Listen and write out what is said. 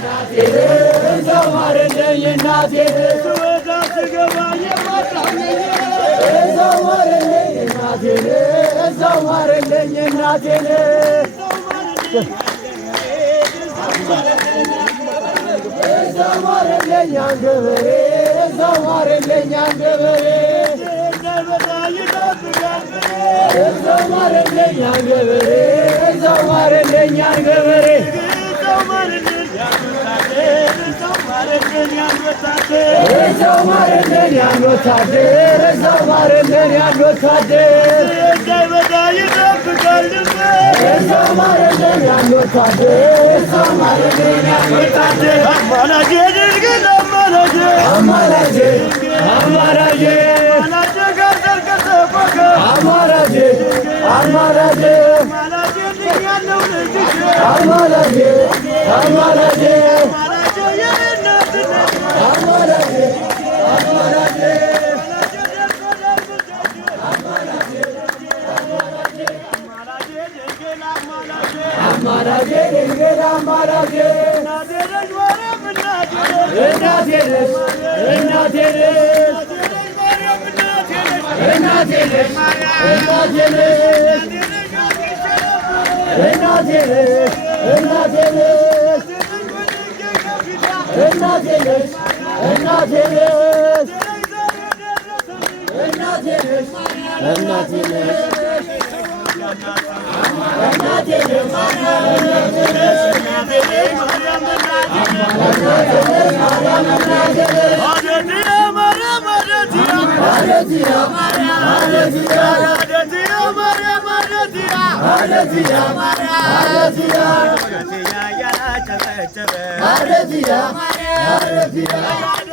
እዛው ማረልኝ እናቴን ስወጣ ስገባ የማታመኝ እዛው ማረልኝ እናቴን እዛው ማረልኝ እናቴን እዛው ማረልኝ አንገበሬ እዛው ማረልኝ አንገበሬ እዛው ማረልኝ አንገበሬ እዛው ማረልኝ አንገበሬ እዛው ማረልኝ አንወታደር እዛው ማረልኝ አንወታደር እንዳይበዛ ይጠብቃል እዛው ማረልኝ አንወታደር እዛው ማረልኝ አንወታደር አማላጄ ድንግል አማላጄ አማላጄ አማላጄ አማላጄ አማላጄ አማላጄ አማላጄ አማላጄ ድንግል አማላጄ እናቴ ነሽ እናቴ ነሽ እናቴ ነሽ እናቴ ነሽ እናቴ ነሽ እናቴ ነሽ እናቴ ነሽ እናቴ ነሽ እናቴ ነሽ እናቴ ነሽ Maria